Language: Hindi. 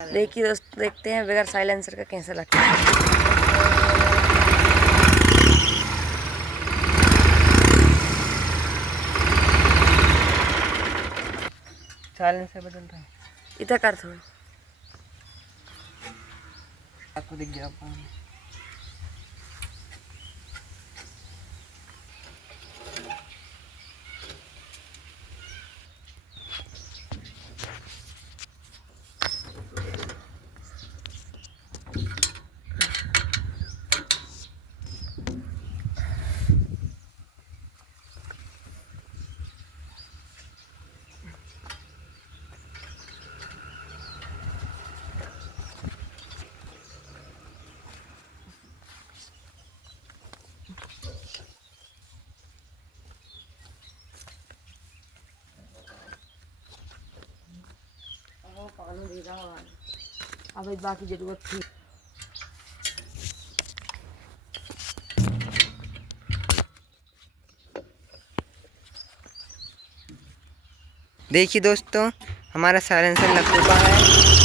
देखिए दोस्त, देखते हैं बगैर साइलेंसर का कैसा लगता है। साइलेंसर बदल रहा है, इतना कर थोड़ा। आपको दिख गया अब बाकी जरूरत थी। देखिए दोस्तों, हमारा साइलेंसर लग चुका है।